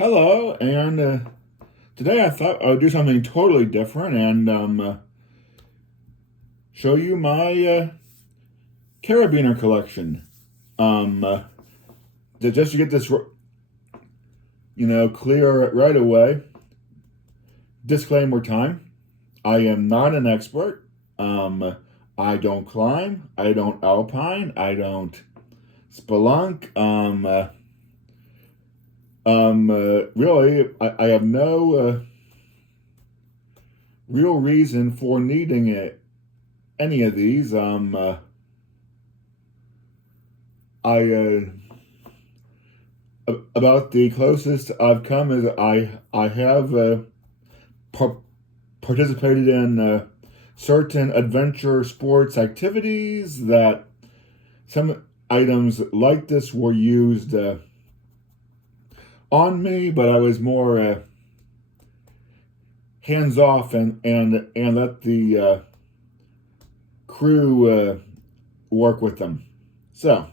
Hello, and today I thought I would do something totally different and show you my carabiner collection. Um, uh, just to get this, clear right away. Disclaimer time: I am not an expert. I don't climb. I don't alpine. I don't spelunk. Really, I have no real reason for needing any of these. I About the closest I've come is I have par- participated in certain adventure sports activities that some items like this were used on me, but I was more hands off and let the crew work with them. So,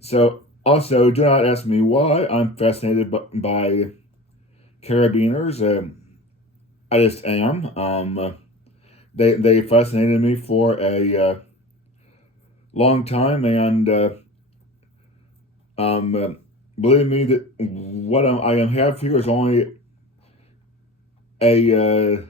so also, do not ask me why I'm fascinated by carabiners. I just am. They fascinated me for a long time, and believe me that what I am have here is only a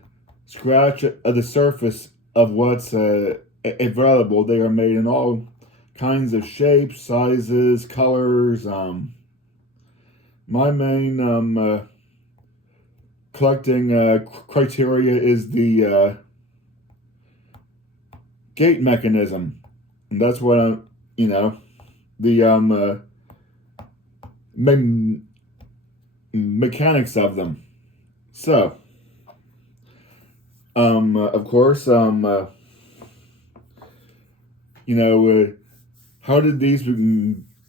scratch of the surface of what's available. They are made in all kinds of shapes, sizes, colors. My main collecting criteria is the gate mechanism, and that's what the mechanics of them. So, of course, how did these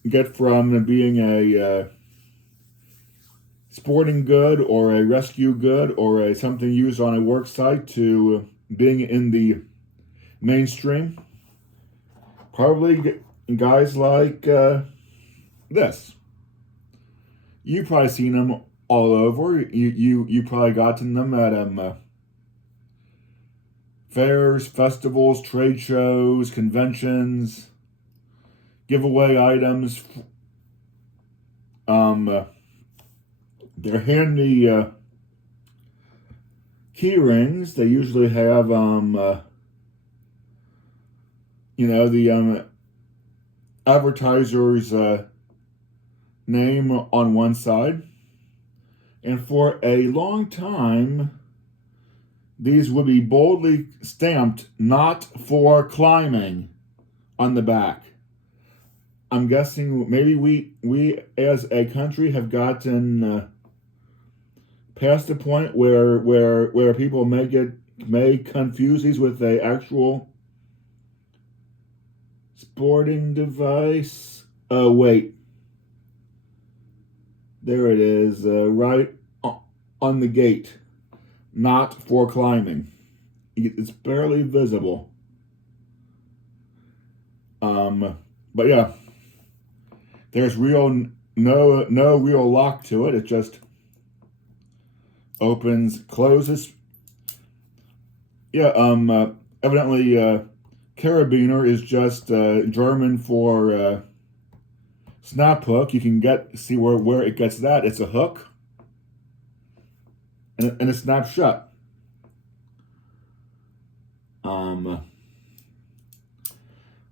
get from being a sporting good or a rescue good or a something used on a work site to being in the mainstream? Probably guys like this. You've probably seen them all over. You probably gotten them at fairs, festivals, trade shows, conventions, giveaway items. They're handy key rings. They usually have the advertiser's name on one side, and for a long time these would be boldly stamped "not for climbing" on the back. I'm guessing maybe we as a country have gotten past the point where people may confuse these with a actual sporting device. Oh wait, there it is, right on the gate. Not for climbing. It's barely visible. But yeah, there's no real lock to it. It just opens, closes. Yeah. Evidently, carabiner is just German for snap hook. You can see where it gets that. It's a hook. And it snaps shut.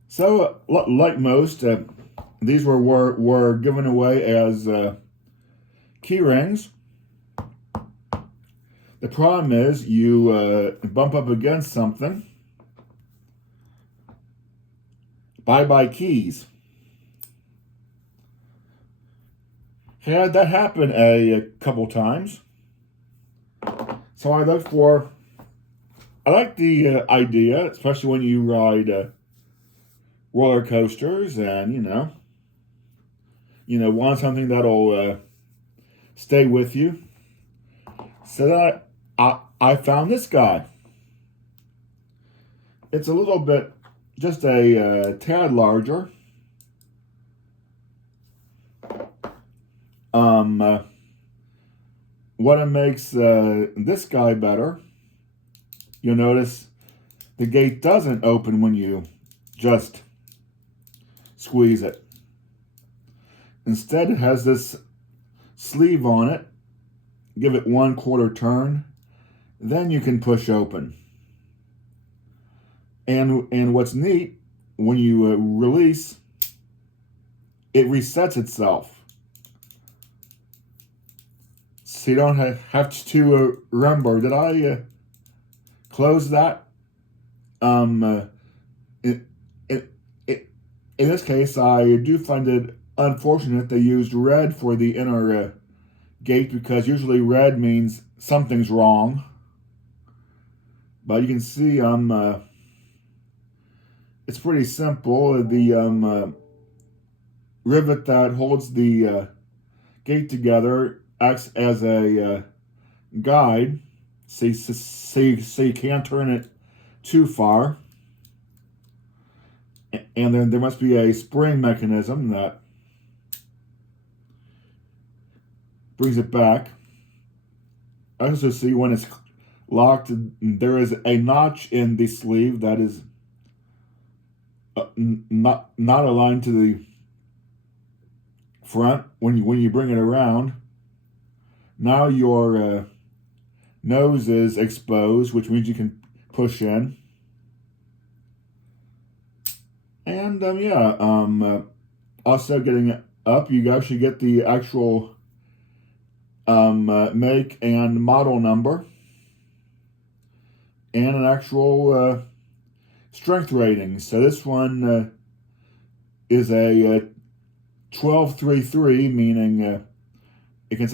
So, like most, these were given away as key rings. The problem is you bump up against something. Bye-bye keys. Had that happen a couple times. So I like the idea, especially when you ride roller coasters and, want something that'll stay with you. So that I found this guy. It's a little bit, just a tad larger. what it makes this guy better, you'll notice the gate doesn't open when you just squeeze it. Instead, it has this sleeve on it. Give it 1/4 turn, then you can push open. And what's neat, when you release, it resets itself. So you don't have to remember, did I close that? In this case, I do find it unfortunate they used red for the inner gate, because usually red means something's wrong. But you can see it's pretty simple. The rivet that holds the gate together acts as a guide, so you can't turn it too far. And then there must be a spring mechanism that brings it back. I also see when it's locked, there is a notch in the sleeve that is not aligned to the front. When you bring it around, now your nose is exposed, which means you can push in. And also getting it up, you actually get the actual make and model number and an actual strength rating. So this one is a 1233, meaning it can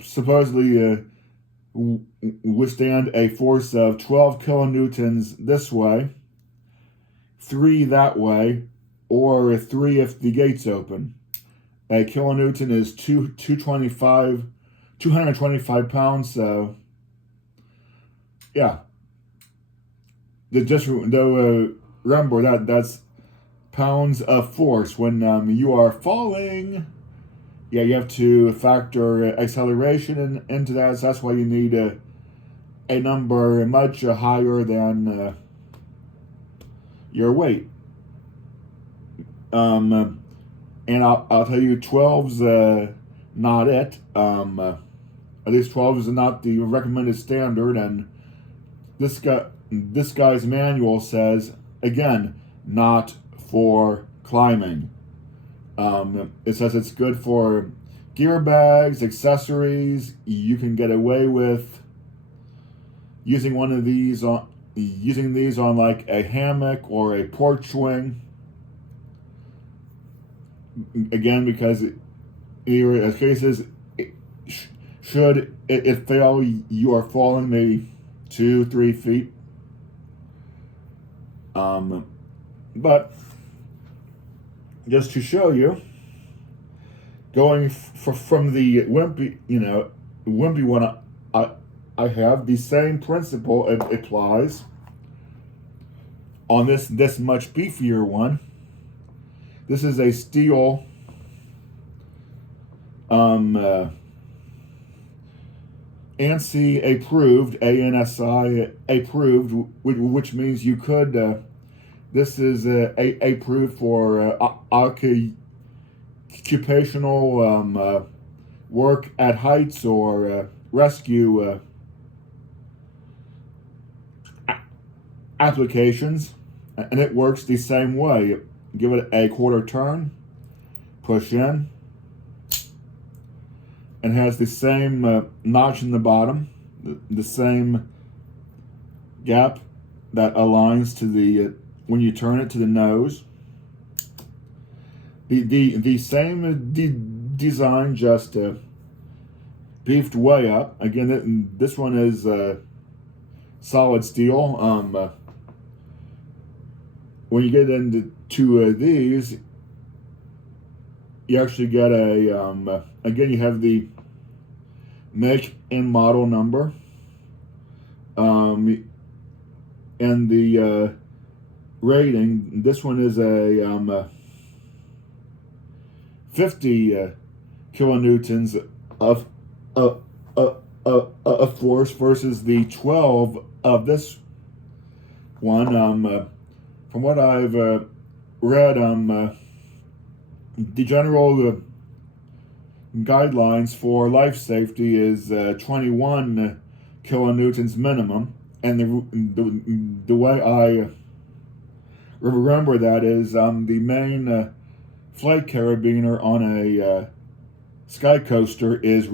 supposedly withstand a force of 12 kilonewtons this way, 3 that way, or 3 if the gate's open. A kilonewton is 225 pounds, so yeah. Remember that's pounds of force. When you are falling, yeah, you have to factor acceleration into that, so that's why you need a number much higher than your weight. And I'll tell you, 12's not it. At least 12 is not the recommended standard, and this guy's manual says, again, not for climbing. It says it's good for gear bags, accessories. You can get away with using these on like a hammock or a porch swing. Again, because in cases, should it fail, you are falling maybe 2-3 feet. But just to show you, going from the wimpy one, I have the same principle applies on this much beefier one. This is a steel ANSI approved, ANSI approved, which means you could, this is approved for occupational work at heights or rescue applications, and it works the same way. Give it a 1/4 turn, push in, and has the same notch in the bottom, the same gap that aligns to the when you turn it to the nose. The same design, just beefed way up. Again, this one is solid steel. When you get into these, you actually get a again, you have the make and model number, and the rating. This one is a 50 kilonewtons of force versus the 12 of this one. From what I've read, the general guidelines for life safety is 21 kilonewtons minimum, and the way I remember that is the main flight carabiner on a sky coaster is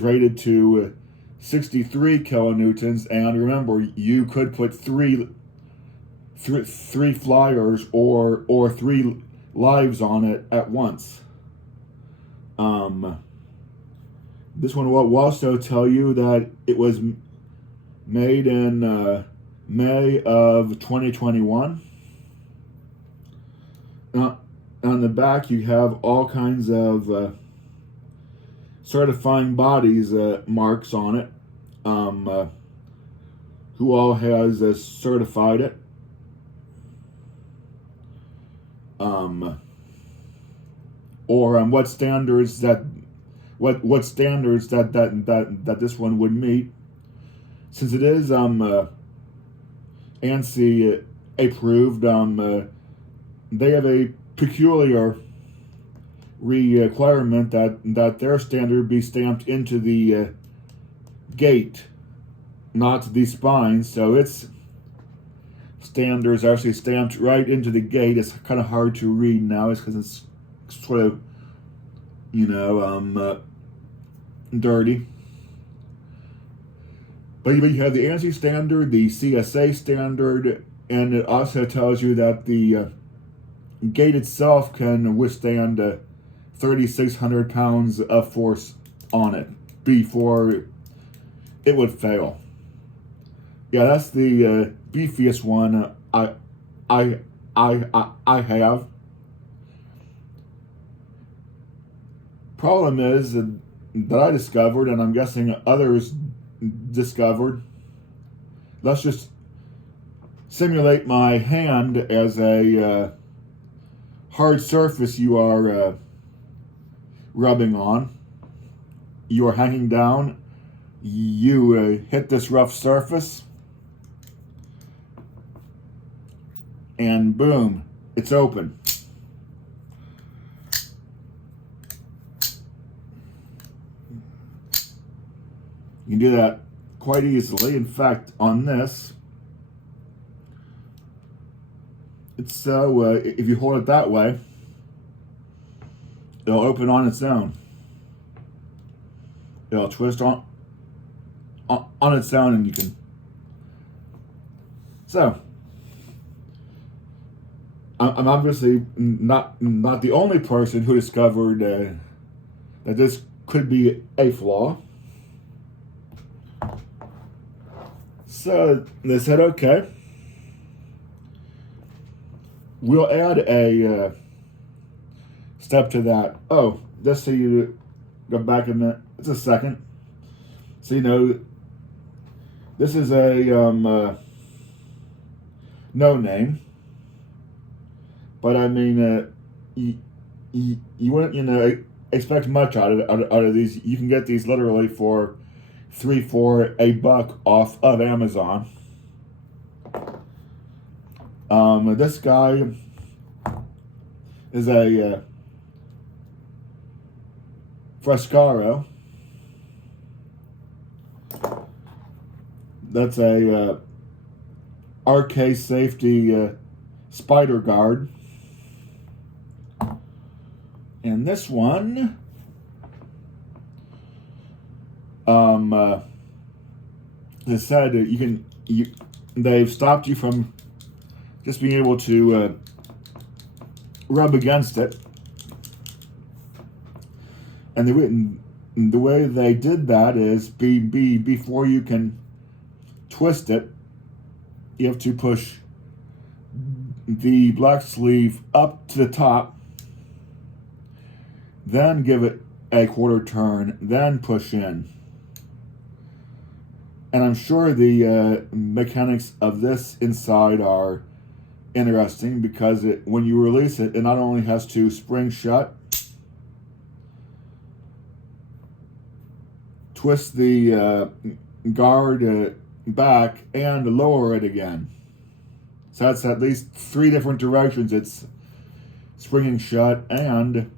rated to 63 kilonewtons, and remember, you could put three flyers or 3 lives on it at once. This one will also tell you that it was made in May of 2021. On the back, you have all kinds of certifying bodies marks on it. Who all has certified it? Or what standards that what standards that this one would meet, since it is ANSI approved. They have a peculiar requirement that their standard be stamped into the gate, not the spine. So its standards are actually stamped right into the gate. It's kind of hard to read now. It's because it's sort of, dirty. But you have the ANSI standard, the CSA standard, and it also tells you that the gate itself can withstand 3,600 pounds of force on it before it would fail. Yeah, that's the beefiest one I have. Problem is that I discovered, and I'm guessing others discovered. Let's just simulate my hand as a hard surface you are rubbing on. You are hanging down. You hit this rough surface, and boom, it's open. You can do that quite easily. In fact, on this, it's so if you hold it that way, it'll open on its own. It'll twist on its own, and you can. So, I'm obviously not the only person who discovered that this could be a flaw. So they said, okay, we'll add a step to that. Oh, just so you go back a minute, it's a second. So this is a no name, but I mean, you wouldn't expect much out of these. You can get these literally for $3 for $1 off of Amazon. This guy is a Frescaro. That's a RK Safety Spider Guard. And this one, they said they've stopped you from just being able to rub against it. And the way they did that is before you can twist it, you have to push the black sleeve up to the top, then give it a quarter turn, then push in. And I'm sure the mechanics of this inside are interesting, because when you release it, it not only has to spring shut, twist the guard back and lower it again. So that's at least 3 different directions it's springing shut, and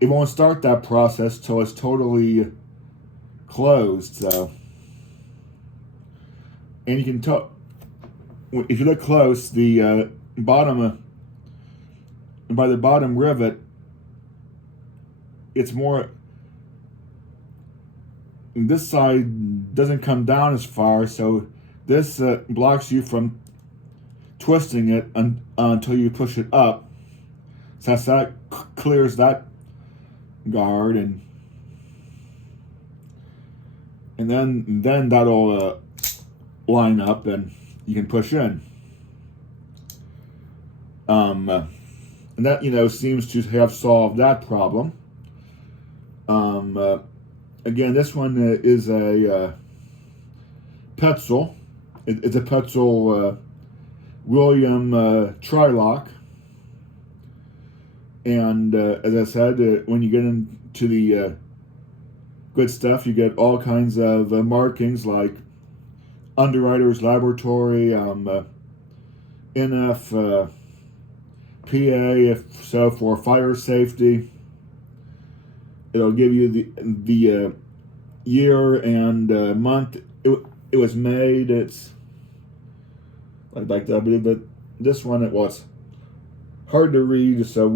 it won't start that process till it's totally closed. So, and you can tell if you look close, the bottom by the bottom rivet, it's more. This side doesn't come down as far, so this blocks you from twisting it until you push it up. So that clears that guard, and then that'll line up, and you can push in. And that seems to have solved that problem. Again, this one is a Petzl. It's a Petzl William Trilock. And as I said, when you get into the good stuff, you get all kinds of markings like Underwriter's Laboratory, NF, PA, so for fire safety. It'll give you the year and month it was made. It's like that, but this one it was hard to read, so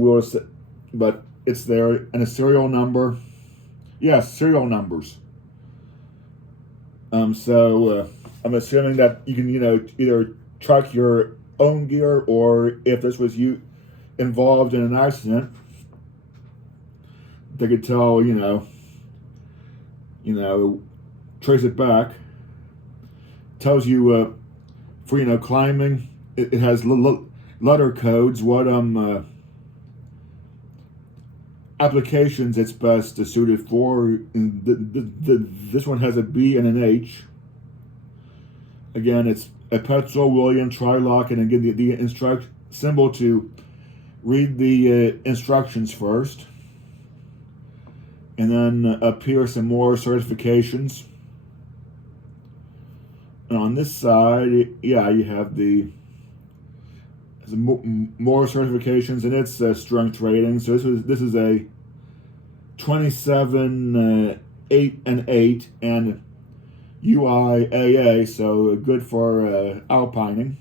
but it's there, and a serial number. Yes, serial numbers. So I'm assuming that you can either track your own gear, or if this was you involved in an accident, they could tell, trace it back. Tells you for climbing, it has letter codes, what applications it's best suited for. This one has a B and an H. Again, it's a Petzl William Trilock, and again the instruct symbol to read the instructions first. And then up here, some more certifications. And on this side, you have more certifications, and it's strength rating. So this is a 27, 8 and 8, and UIAA, so good for alpining.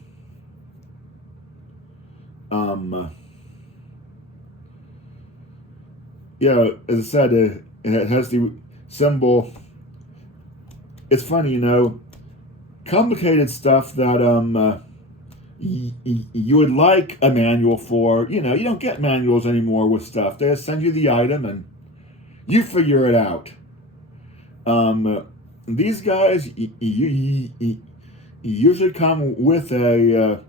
As I said, it has the symbol. It's funny, complicated stuff that you would like a manual for. You don't get manuals anymore with stuff. They just send you the item and you figure it out. These guys usually come with a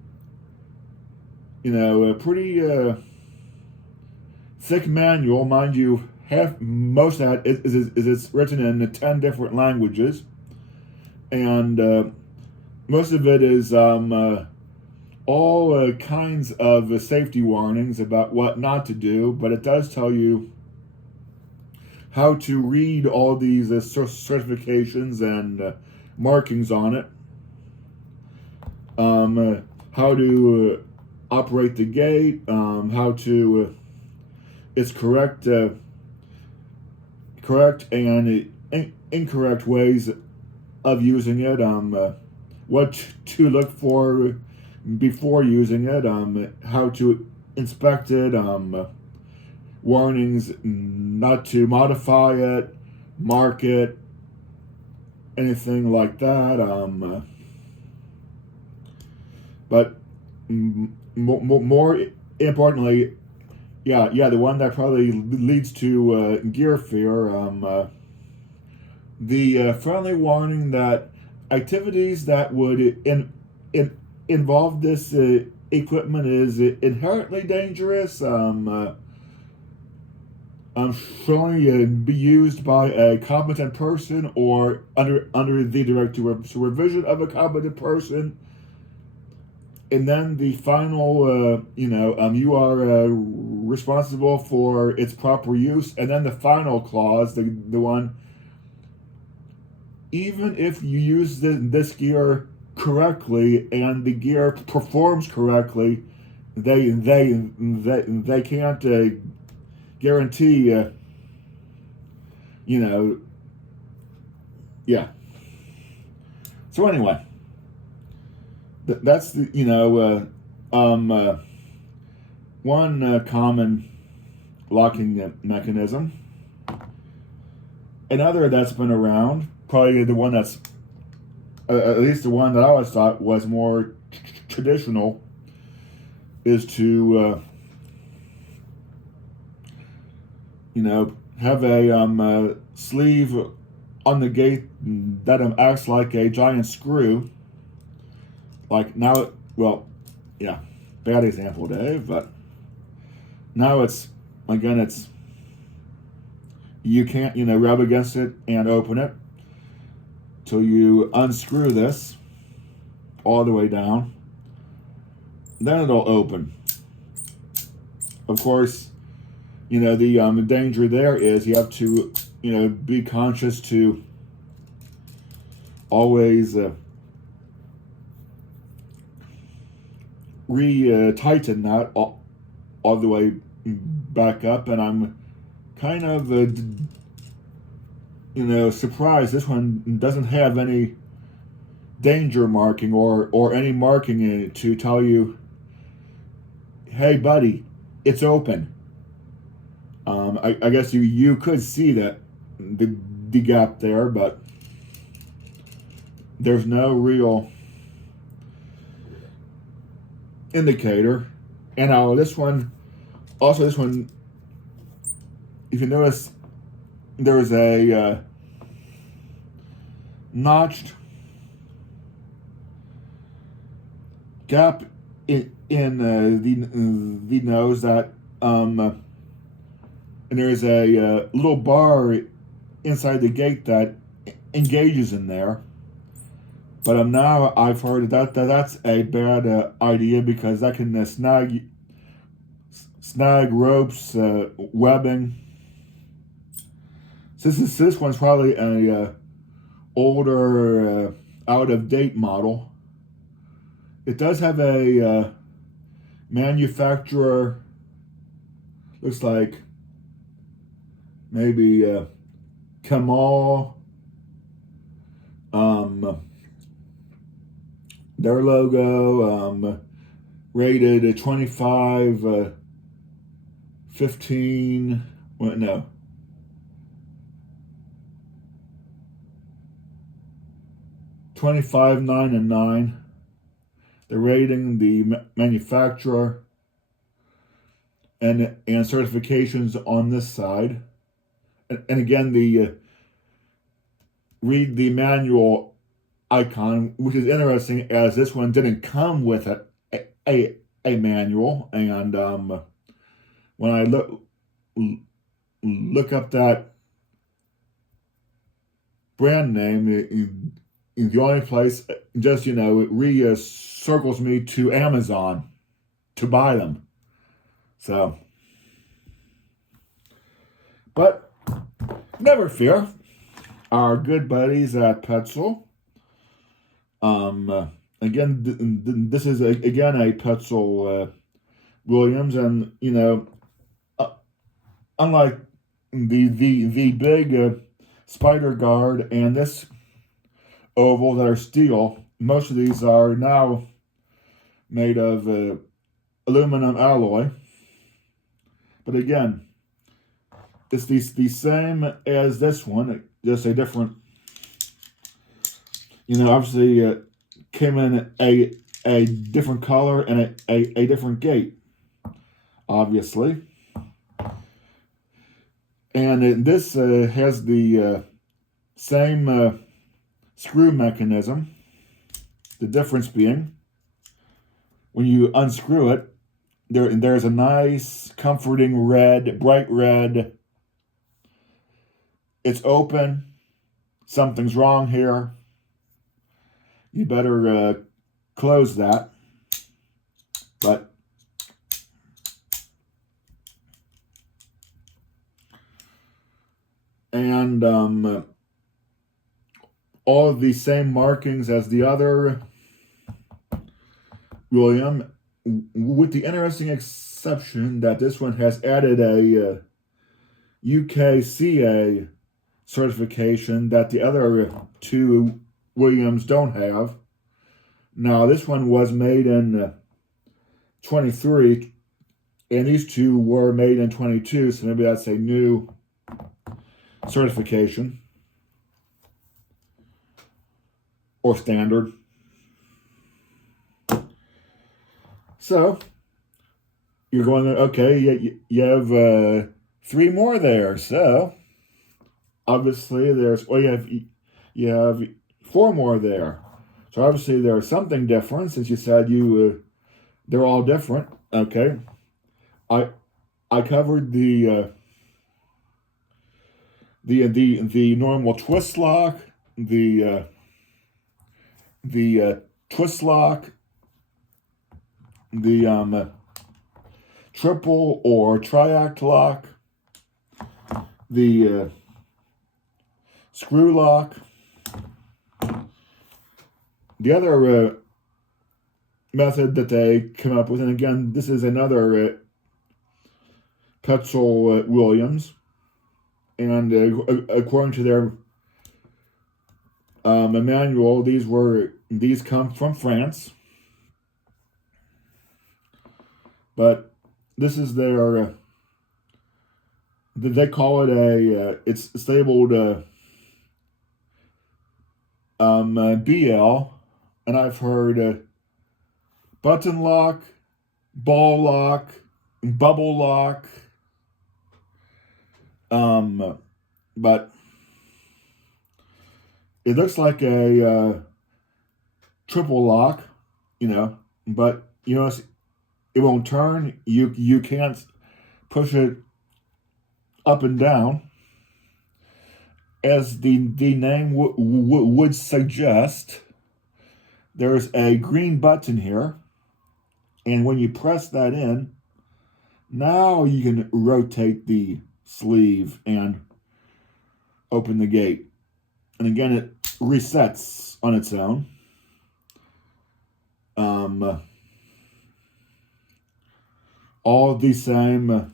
pretty thick manual, mind you. Most of that is written in 10 different languages, and most of it is all kinds of safety warnings about what not to do, but it does tell you how to read all these certifications and markings on it, how to operate the gate, how to its correct and incorrect ways of using it, what to look for before using it, how to inspect it, warnings not to modify it, mark it, anything like that. But more importantly, the one that probably leads to gear fear, the friendly warning that activities that would involve this equipment is inherently dangerous, showing be used by a competent person or under the direct supervision of a competent person. And then the final, you are responsible for its proper use. And then the final clause, the one even if you use this gear correctly and the gear performs correctly, they can't guarantee you know, yeah. So anyway, that's the one common locking mechanism. Another that's been around, probably the one that's at least the one that I always thought was more traditional, is to have a sleeve on the gate that acts like a giant screw. Like now, well, yeah, bad example, Dave, but now it's you can't rub against it and open it till you unscrew this all the way down. Then it'll open. Of course, the danger there is you have to be conscious to always re-tighten that all the way back up, and I'm kind of surprised this one doesn't have any danger marking or any marking in it to tell you, hey buddy, it's open. I guess you could see that the gap there, but there's no real indicator. And this one, if you notice, there's a notched gap in the nose that and there's a little bar inside the gate that engages in there. But now I've heard that's a bad idea, because that can snag ropes, webbing. So this one's probably a older, out of date model. It does have a manufacturer. Looks like maybe Kamal. Their logo, rated 25, 15, well, no. 25, 9, and 9. The rating, the manufacturer, and certifications on this side. And again, read the manual icon, which is interesting, as this one didn't come with a manual. And when I look up that brand name, the only place just it circles me to Amazon to buy them. So, but never fear, our good buddies at Petzl. Again, this is again a Petzl Williams, and unlike the big Spider Guard and this oval that are steel, most of these are now made of aluminum alloy. But again, it's the same as this one, just a different. Obviously came in a different color and a different gate, obviously. And this has the same screw mechanism. The difference being, when you unscrew it, there's a nice, comforting red, bright red. It's open. Something's wrong here. You better close that. But all of the same markings as the other William, with the interesting exception that this one has added a UKCA certification that the other two Williams don't have. Now, this one was made in 23, and these two were made in 22, so maybe that's a new certification or standard. So, you're going, okay, you have 3 more there, so obviously you have 4 more there. So obviously there's something different, since you said they're all different. Okay, I covered the normal twist lock, the twist lock, the triple or triact lock, the screw lock. The other method that they come up with, and again, this is another Petzl Williams, and according to their manual, these come from France, but this is their they call it it's labeled BL, and I've heard button lock, ball lock, bubble lock, but it looks like a triple lock, but it won't turn. You can't push it up and down, as the name would suggest. There's a green button here, and when you press that in, now you can rotate the sleeve and open the gate. And again, it resets on its own. All of the same,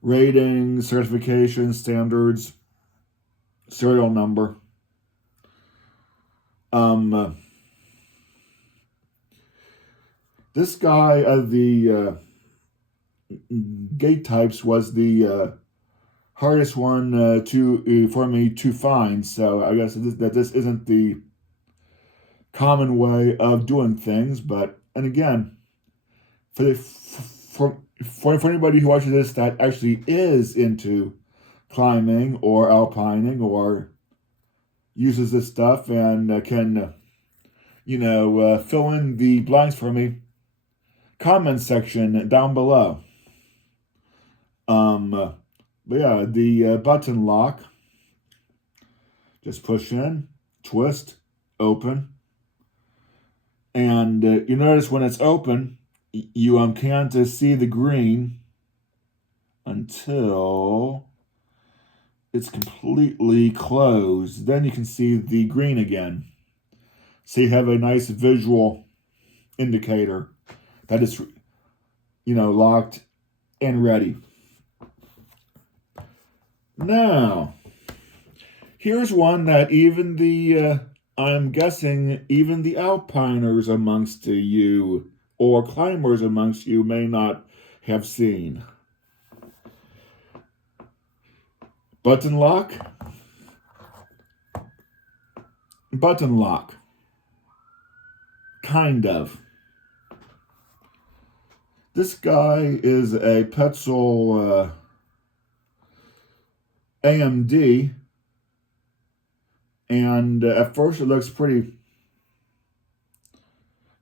ratings, certification, standards, serial number. This guy of the gate types was the hardest one for me to find. So I guess this isn't the common way of doing things, and again, for anybody who watches this that actually is into climbing or alpining or uses this stuff and can fill in the blanks for me, comment section down below. But yeah, the button lock, just push in, twist, open, and you notice when it's open, you can't see the green until it's completely closed. Then you can see the green again. So you have a nice visual indicator that it's locked and ready. Now, here's one that even I'm guessing even the alpiners amongst you or climbers amongst you may not have seen. Button lock. Button lock. Kind of. This guy is a Petzl AMD, and at first it looks pretty,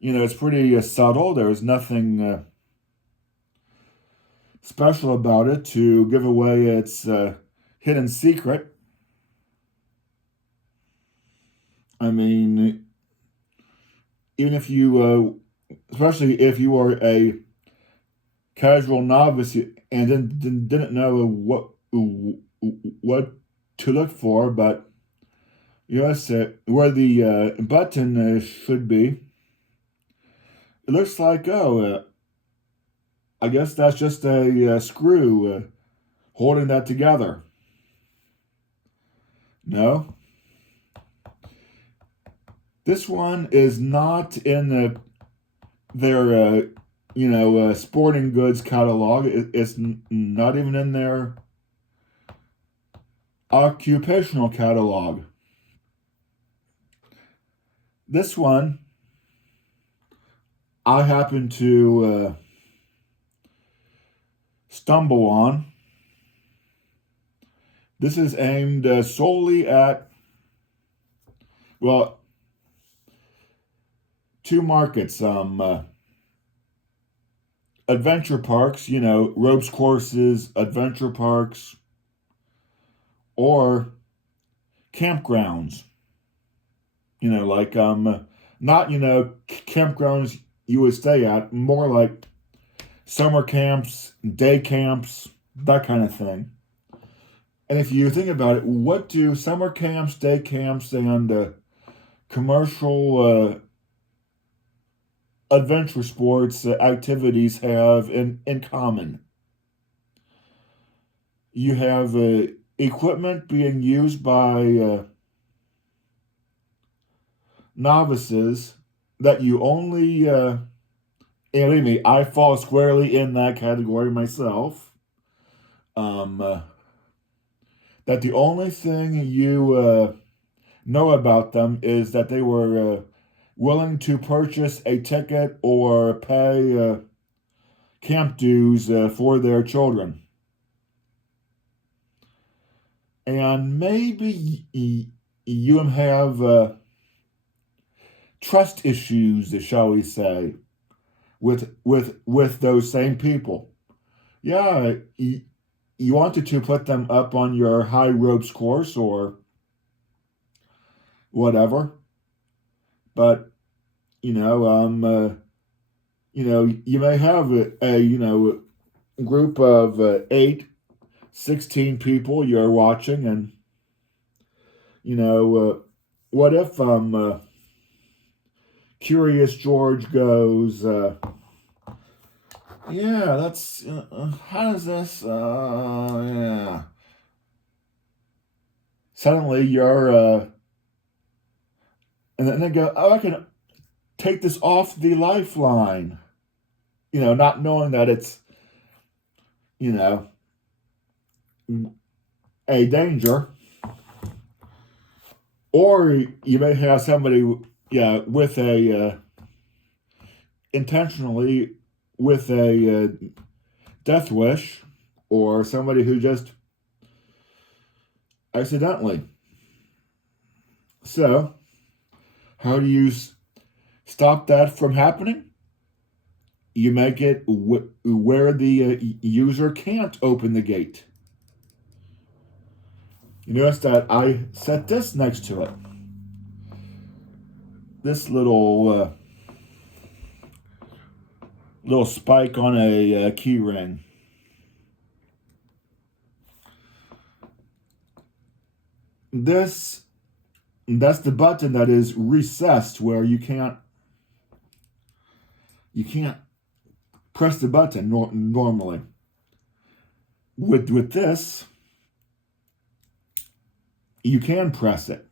it's pretty subtle. There's nothing special about it to give away its hidden secret. I mean, even if you, especially if you are a casual novice and didn't know what to look for, but Yes, where the button should be, it looks like, I guess that's just a screw holding that together. No, this one is not in their, sporting goods catalog. It's not even in their occupational catalog. This one, I happen to stumble on. This is aimed solely at, well, two markets. Adventure parks, ropes courses, adventure parks, or campgrounds. Like not campgrounds you would stay at, more like summer camps, day camps, that kind of thing. And if you think about it, what do summer camps, day camps, and commercial adventure sports activities have in common? You have equipment being used by novices that you only, and believe me, I fall squarely in that category myself. That the only thing you know about them is that they were willing to purchase a ticket or pay camp dues for their children. And maybe you have trust issues, shall we say, with those same people. Yeah, you wanted to put them up on your high ropes course or whatever, but you may have a group of 16 people you're watching, and what if Curious George goes, yeah, that's how does this? Yeah. Suddenly you're, and then they go, oh, I can take this off the lifeline. Not knowing that it's, you know, a danger. Or you may have somebody, yeah, with a intentionally with a death wish, or somebody who just accidentally. So, how do you stop that from happening? You make it where the user can't open the gate. You notice that I set this next to it. This little spike on a key ring. That's the button that is recessed where you can't press the button normally. With this, you can press it.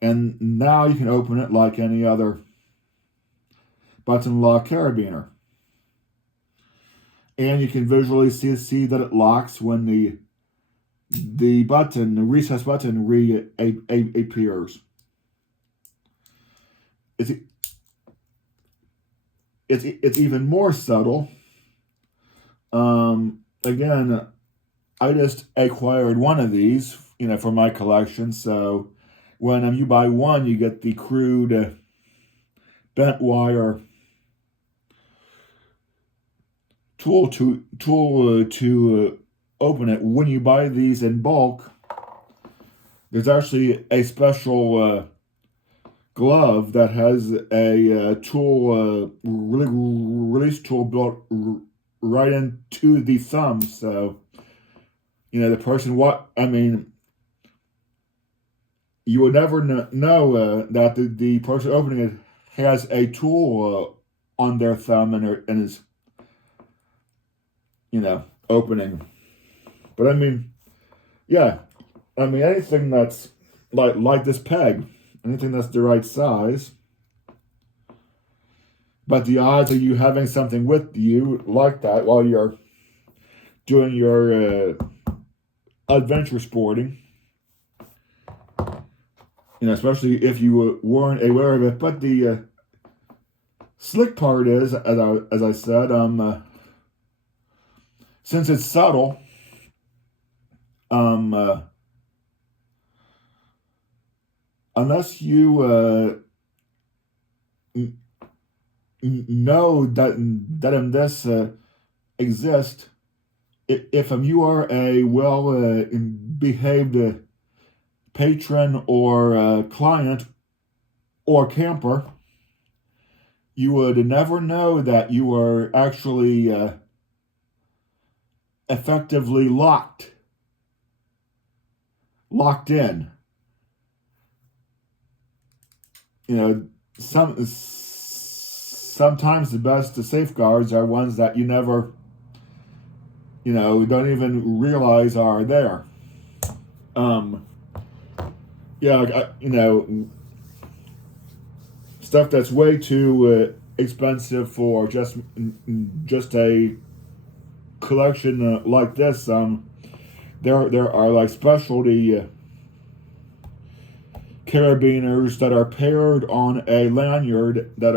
And now you can open it like any other button lock carabiner. And you can visually see that it locks when the recess button appears. It's even more subtle. Again, I just acquired one of these, for my collection. So when you buy one, you get the crude bent wire tool to open it. When you buy these in bulk, there's actually a special glove that has a tool release tool built right into the thumb. So the person you would never know that the person opening it has a tool on their thumb and is, opening. But I mean, yeah, I mean anything that's like this peg, anything that's the right size. But the odds of you having something with you like that while you're doing your adventure sporting, especially if you weren't aware of it. But the slick part is, as I said, since it's subtle, unless you know that in this exists, if you are a well behaved patron or client or camper, you would never know that you are actually effectively locked in. Sometimes the best safeguards are ones that you never, don't even realize are there. Stuff that's way too expensive for just a collection like this. There are like specialty carabiners that are paired on a lanyard that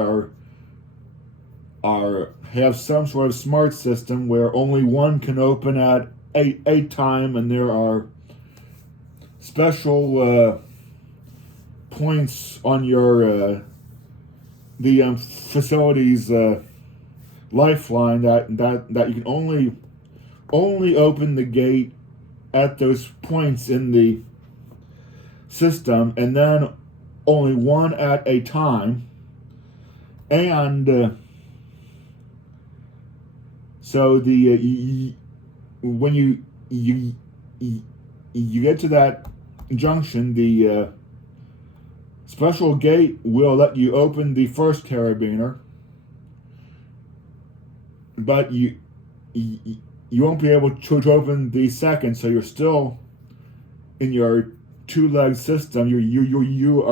have some sort of smart system where only one can open at a time, and there are special points on your the facility's lifeline that you can only open the gate at those points in the system, and then only one at a time. And so when you get to that junction, the special gate will let you open the first carabiner, but you won't be able to open the second. So you're still in your two-leg system. You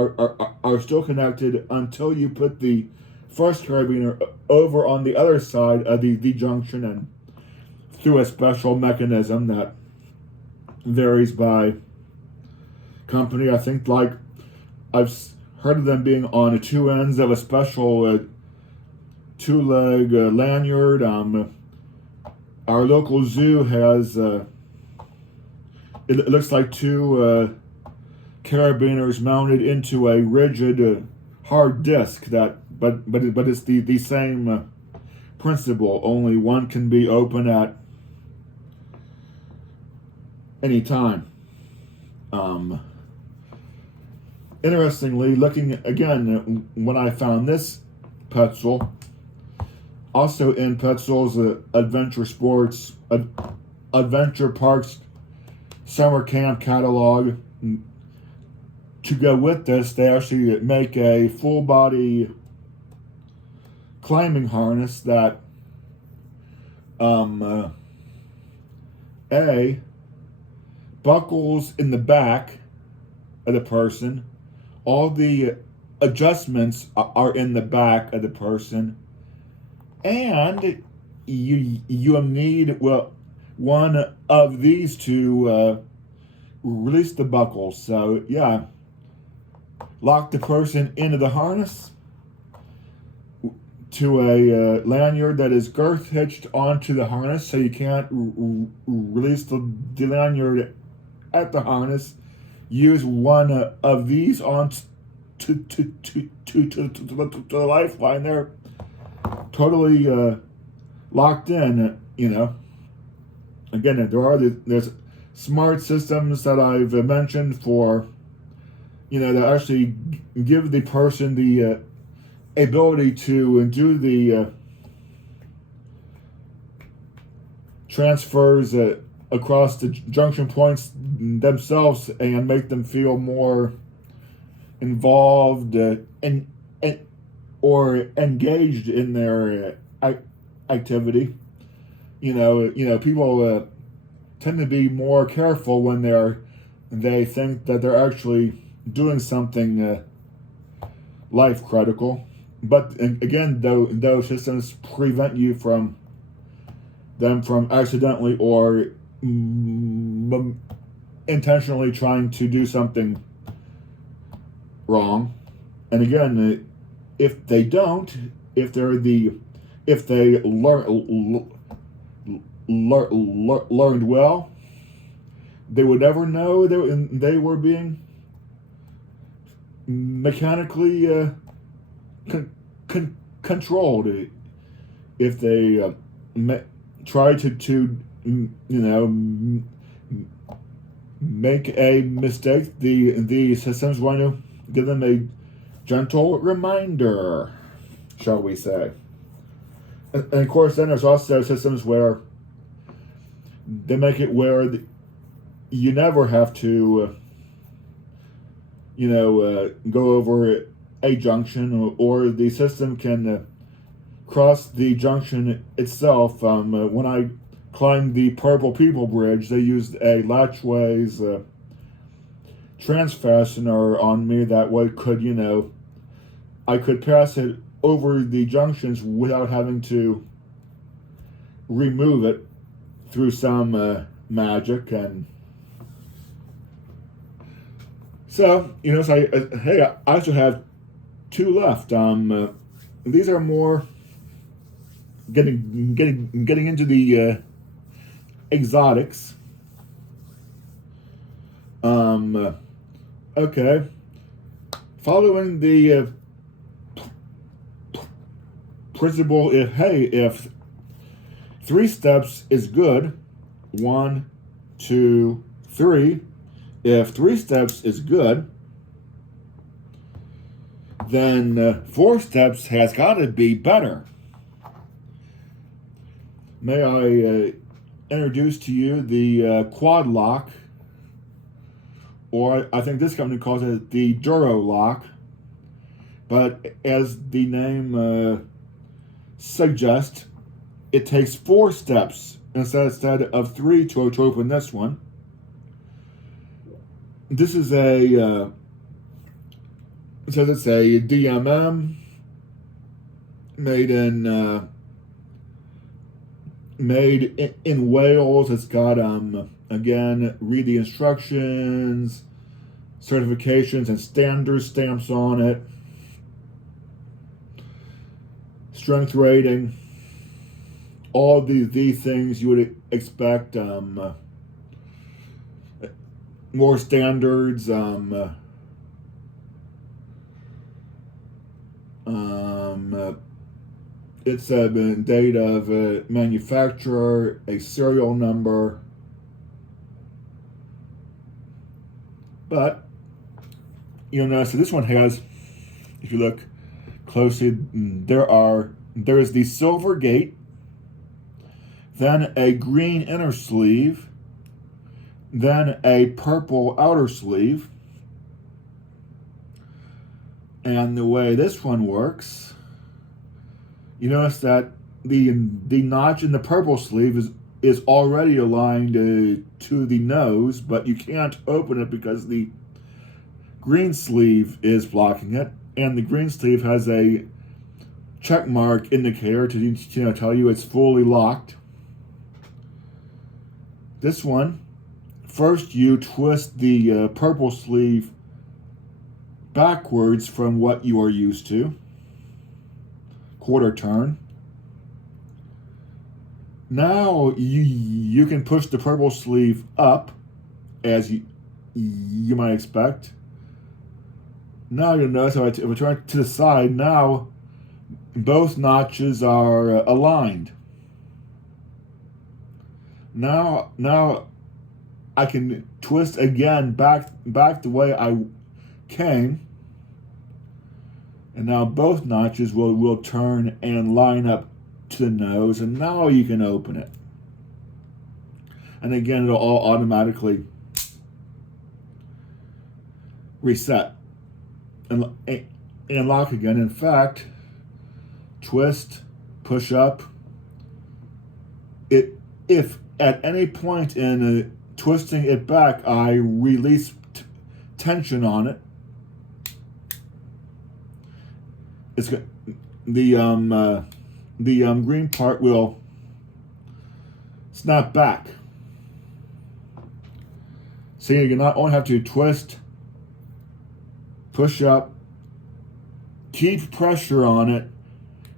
are still connected until you put the first carabiner over on the other side of the junction, and through a special mechanism that varies by company. I think I've heard of them being on two ends of a special two-leg lanyard. Our local zoo has it looks like two carabiners mounted into a rigid hard disk but it's the same principle. Only one can be open at any time. Interestingly, looking again, when I found this Petzl, also in Petzl's Adventure Sports, Adventure Parks Summer Camp catalog, to go with this, they actually make a full body climbing harness that buckles in the back of the person. All the adjustments are in the back of the person, and you need one of these to release the buckles. So yeah, lock the person into the harness to a lanyard that is girth hitched onto the harness, so you can't release the lanyard at the harness. Use one of these on to the lifeline. They're totally locked in. Again, there's smart systems that I've mentioned for that actually give the person the ability to do the transfers across the junction points themselves and make them feel more involved in or engaged in their activity. People tend to be more careful when they think that they're actually doing something life critical. But again, those systems prevent you from accidentally or intentionally trying to do something wrong. And again, if they don't, if they learned well, they would never know they were being mechanically controlled. If they try to make a mistake, the system's going to give them a gentle reminder, shall we say. And of course, then there's also systems where they make it where you never have to, go over a junction, or the system can cross the junction itself. When I climbed the Purple People Bridge, they used a Latchways trans fastener on me. That way, I could pass it over the junctions without having to remove it through some magic. And so, I also have two left. These are more getting into the exotics. Okay. Following the principle, if 3 steps is good, 1, 2, 3. If 3 steps is good, then 4 steps has got to be better. May I introduce to you the quad lock, or I think this company calls it the Duro lock. But as the name suggests, it takes 4 steps instead of 3 to open this one. This is it says it's a DMM made in Wales. It's got again, read the instructions, certifications, and standard stamps on it. Strength rating, all the things you would expect. More standards. It's a date of manufacturer, a serial number. But you'll notice that this one has, if you look closely, there is the silver gate, then a green inner sleeve, then a purple outer sleeve. And the way this one works, you notice that the notch in the purple sleeve is already aligned to the nose, but you can't open it because the green sleeve is blocking it, and the green sleeve has a check mark indicator to tell you it's fully locked. This one, first you twist the purple sleeve backwards from what you are used to, quarter turn. Now you can push the purple sleeve up, as you might expect. Now you'll notice if I turn to the side, now both notches are aligned. Now I can twist again back the way I came, and now both notches will turn and line up to the nose, and now you can open it. And again, it'll all automatically reset. and lock again. In fact, twist, push up. If at any point in twisting it back, I release tension on it, it's the green part will snap back. See, you not only have to twist, push up, keep pressure on it,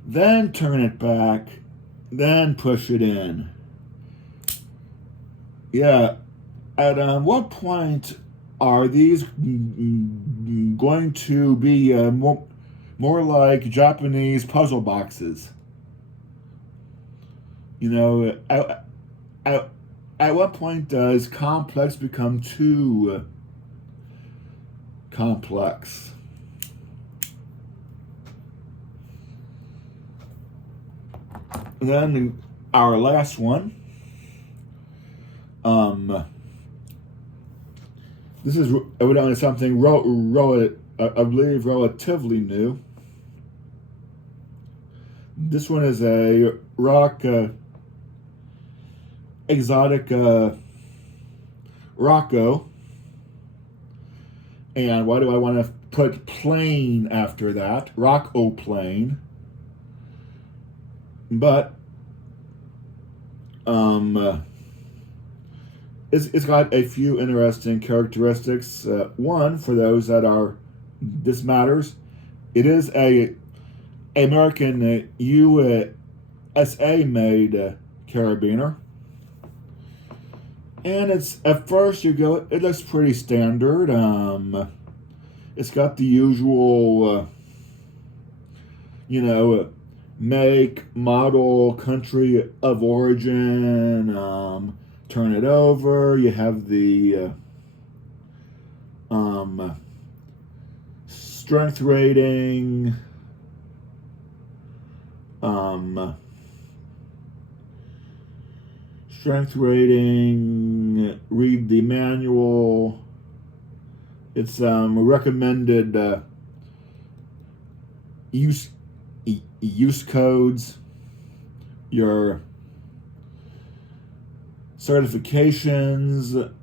then turn it back, then push it in. Yeah, at what point are these going to be more like Japanese puzzle boxes? You know, at what point does complex become too complex? And then our last one. This is evidently something I believe relatively new. This one is a rock exotic Rocco. And why do I want to put plane after that? Rocco plane. But it's got a few interesting characteristics. One, for those that are, this matters, it is a American USA made carabiner. And it's, at first you go, it looks pretty standard. It's got the usual, make, model, country of origin, turn it over. You have the strength rating, read the manual. It's recommended use codes, your certifications,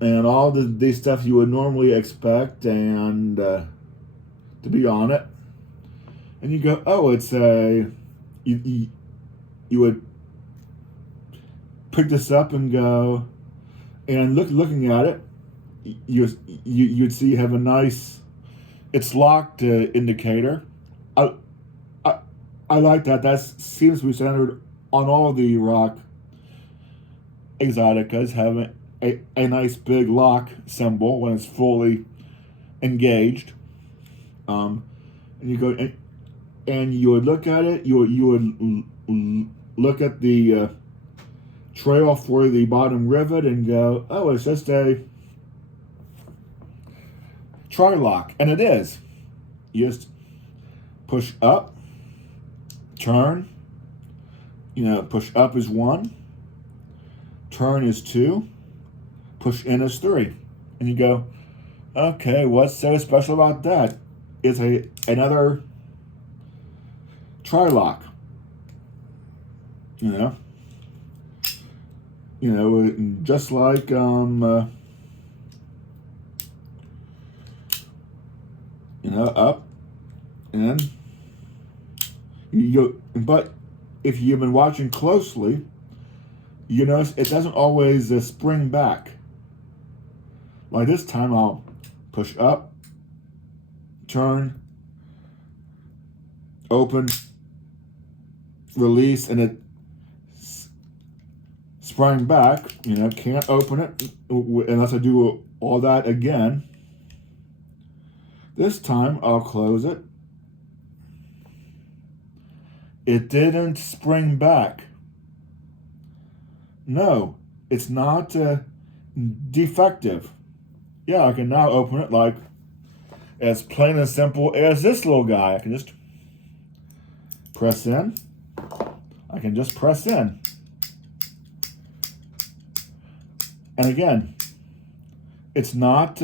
and all the stuff you would normally expect, and to be on it. And you go, oh, it's a, you would pick this up and go, and looking at it, you'd see you have a nice, it's locked indicator. I like that. That seems to be standard on all the rock exoticas, having a nice big lock symbol when it's fully engaged. And you go and you would look at it. You would look at the trail for the bottom rivet and go, oh, it's just a tri-lock, and it is. You just push up, turn. Push up is 1, turn is 2, push in is 3, and you go, okay, what's so special about that? It's another tri-lock. Just like up and but if you've been watching closely, you notice it doesn't always spring back. Like this time, I'll push up, turn, open, release, and it sprang back. Can't open it unless I do all that again. This time, I'll close it. It didn't spring back. No, it's not defective. Yeah, I can now open it like as plain and simple as this little guy. I can just press in. I can just press in. And again, it's not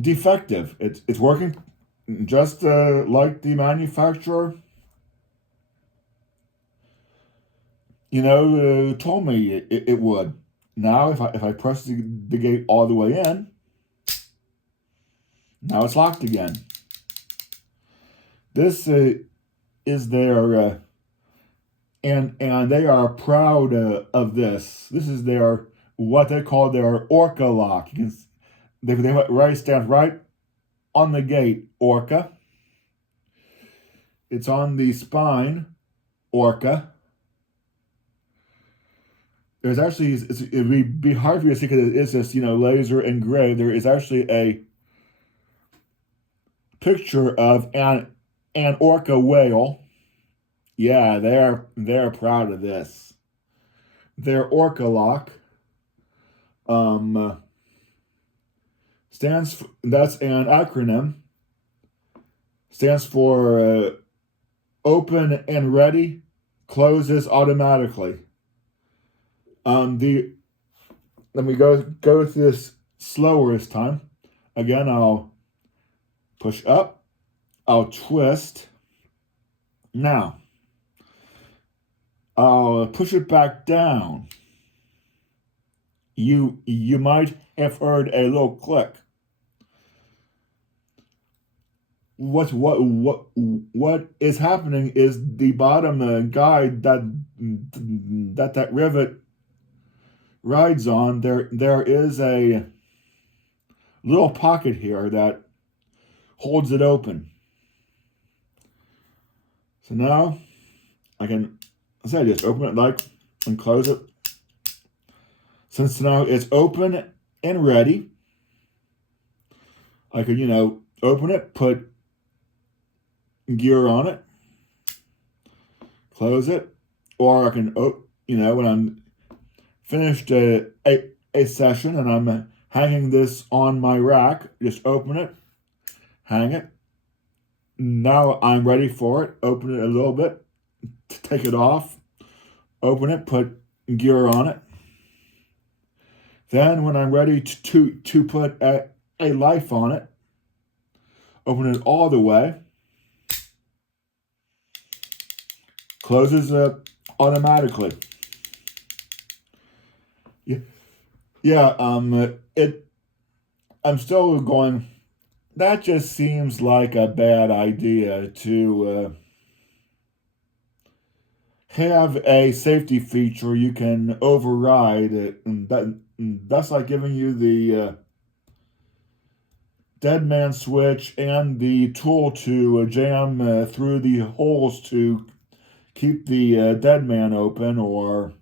defective. It's working just like the manufacturer, told me it would. Now, if I press the gate all the way in, now it's locked again. This is their and they are proud of this. This is their what they call their Orca lock. You can they right stands right on the gate, Orca. It's on the spine, Orca. There's actually it'd be hard for you to see because it is just laser engraved. There is actually a picture of an orca whale. Yeah, they're proud of this. Their Orca lock stands for, that's an acronym. Stands for open and ready, closes automatically. Let me go through this slower this time. Again, I'll push up, I'll twist. Now, I'll push it back down. You might have heard a little click. What is happening is the bottom guide that rivet rides on. There is a little pocket here that holds it open. So now I can, as I just open it and close it. Since now it's open and ready, I could open it, put gear on it, close it, or I can when I'm finished a session and I'm hanging this on my rack, just open it, hang it. Now I'm ready for it. Open it a little bit, take it off, open it, put gear on it. Then when I'm ready to put a life on it, open it all the way, closes automatically. Yeah, I'm still going, that just seems like a bad idea to have a safety feature you can override it, and that's like giving you the dead man switch and the tool to jam through the holes to keep the dead man open, or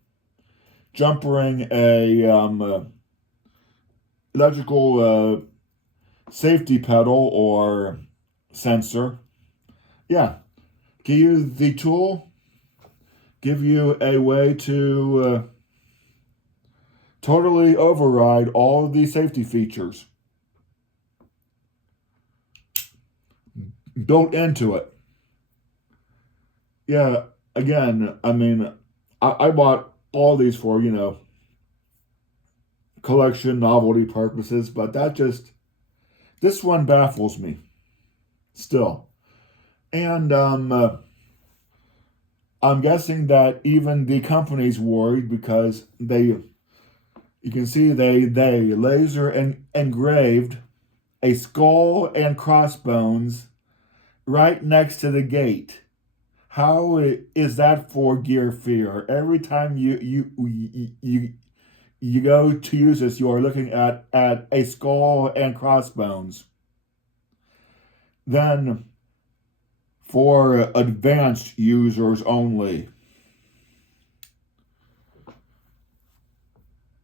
jumpering a electrical safety pedal or sensor. Yeah, give you the tool, give you a way to totally override all of these safety features built into it. Yeah, again, I mean, I bought all these for, collection novelty purposes, but this one baffles me still. And I'm guessing that even the company's worried because you can see they laser engraved a skull and crossbones right next to the gate. How is that for gear fear? Every time you go to use this, you are looking at a skull and crossbones. Then, for advanced users only.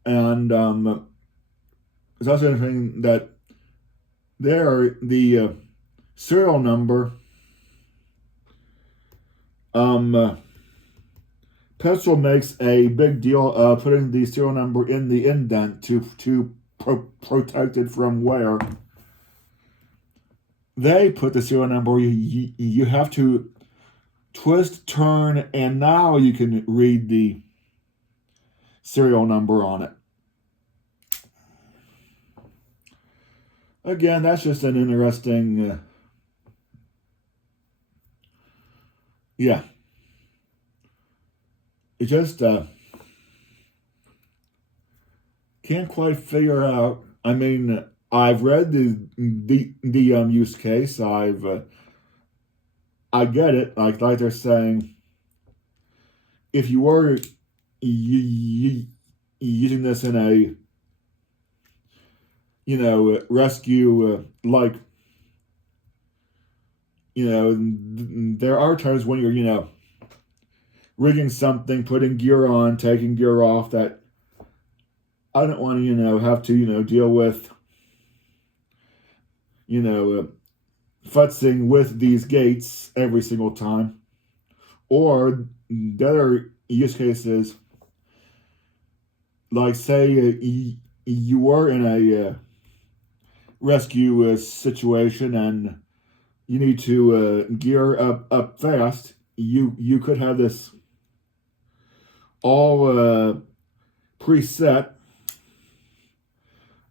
And it's also interesting that the serial number, Petrol makes a big deal of putting the serial number in the indent to protect it from wear. They put the serial number, you have to twist, turn, and now you can read the serial number on it. again, that's just an interesting, yeah. It just can't quite figure out. I mean, I've read the use case. I get it. Like they're saying, if you were using this in a rescue like there are times when you're rigging something, putting gear on, taking gear off, that I don't want to have to deal with futzing with these gates every single time. Or the other use cases, like say you were in a rescue situation and you need to gear up fast. You could have this all preset,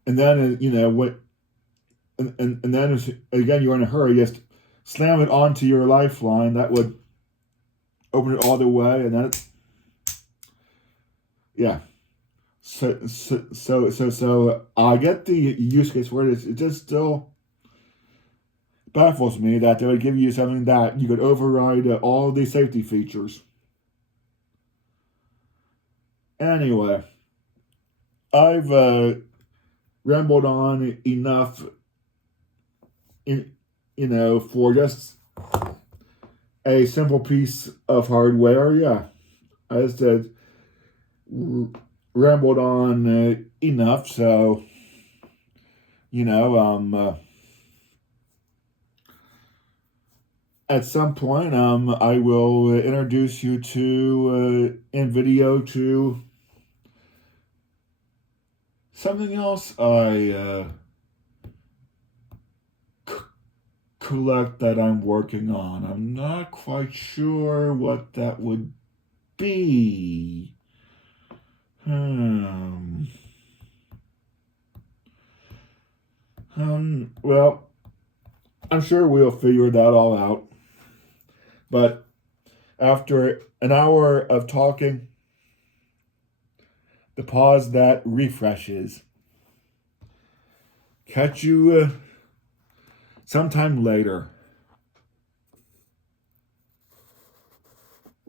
and then what, and then again you're in a hurry, just slam it onto your lifeline. That would open it all the way, and then yeah. So I get the use case where it just still baffles me that they would give you something that you could override all these safety features. Anyway, I've rambled on enough, for just a simple piece of hardware. Yeah, I just rambled on enough, so at some point I will introduce you to in video to something else I collect that I'm working on. I'm not quite sure what that would be. Well, I'm sure we'll figure that all out. But after an hour of talking, the pause that refreshes. Catch you sometime later.